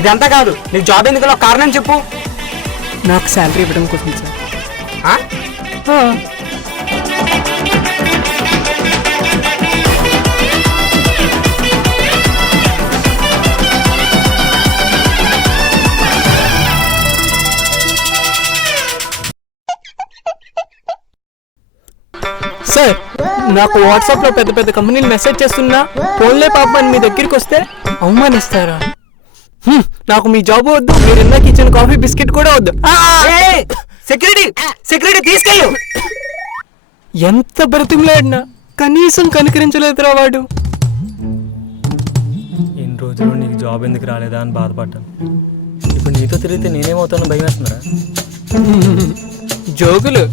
ఇదంతా కాదు, నీకు జాబ్ ఎందుకు కారణం చెప్పు. నాకు శాలరీ ఇవ్వడం కోసం సార్. సార్, నాకు వాట్సాప్లో పెద్ద పెద్ద కంపెనీలు మెసేజ్ చేస్తున్నా ఫోన్లే పాప అని మీ దగ్గరికి వస్తే అవమానిస్తారా? నాకు మీ జాబ్ వద్దు, మీరు ఇందాక ఇచ్చిన కాఫీ బిస్కెట్ కూడా వద్దు. సెక్యూరిటీ తీసుకెళ్ళు. ఎంత బ్రతిమలాడినా కనీసం కనికరించలేదురా వాడు. ఎన్ని రోజులు నీకు జాబ్ ఎందుకు రాలేదా అని బాధపడ్డాను. ఇప్పుడు నీతో తిరిగితే నేనేమవుతానో భయం వేస్తున్నారా? జోకులు